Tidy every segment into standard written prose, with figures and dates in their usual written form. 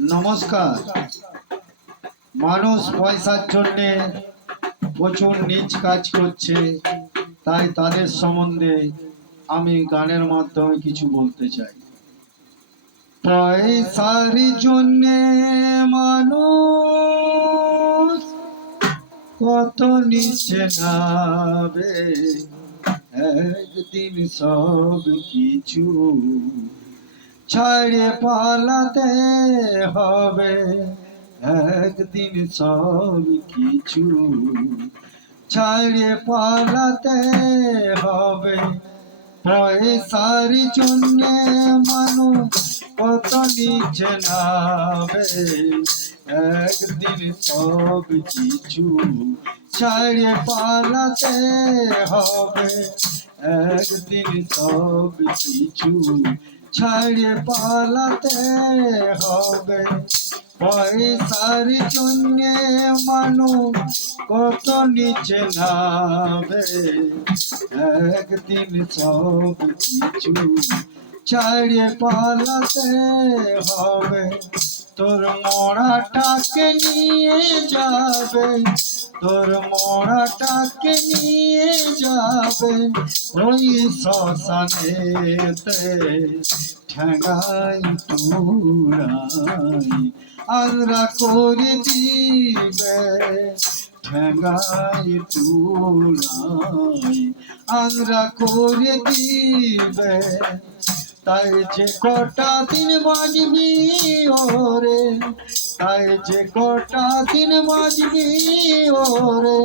নমস্কার। মানুষ পয়সার জন্যে প্রচুর নীচ কাজ করছে, তাই তাদের সম্বন্ধে আমি গানের মাধ্যমে কিছু বলতে চাই। পয়সার জন্যে মানুষ কত নিচে নাবে, একদিন সব কিছু ছাড়ে পালাতে হবে। একদিন সব কিছু ছাড়ে পালাতে হবে। পয়সার জন্যে মানুষ কত নিচে নাবে, একদিন সব কিছু ছাড়ে পালাতে হবে। একদিন সব কিছু ছাড়ে পালাতে হবে। পয়সার জন্যে মানুষ কত নিচে নাবে, একদিন সব কিছু ছাড়ে পালাতে হবে। তোর মরাটাকে নিয়ে যাবে, তোর মরাটাকে নিয়ে যাবে ওই শ্মশানেতে। ঠেঙ্গাই টুরাই আংরা করে দিবে, ঠেঙ্গাই টুরাই আংরা করে দিবে। তাই যে কটা দিন বাজবি ওরে, তাই যে কটা দিন বাজবি ওরে,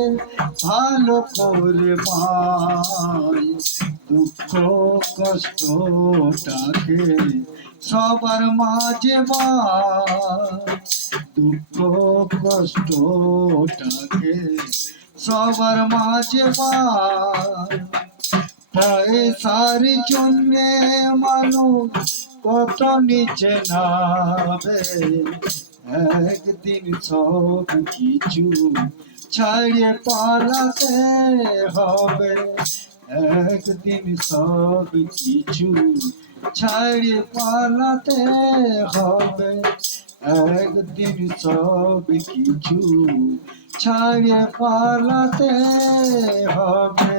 ভালো করে পাই দুঃখ কষ্টটাকে সবার মাঝে দুঃখ কষ্টটাকে সবার মাঝে পয়সার জন্যে মানুষ কত নিচে নাবে, একদিন সব কিছু ছাড়িয়ে পালাতে হবে। একদিন সব কিছু ছাড়িয়ে পালাতে হবে। একদিন সব কিছু ছাড়িয়ে পালাতে হবে।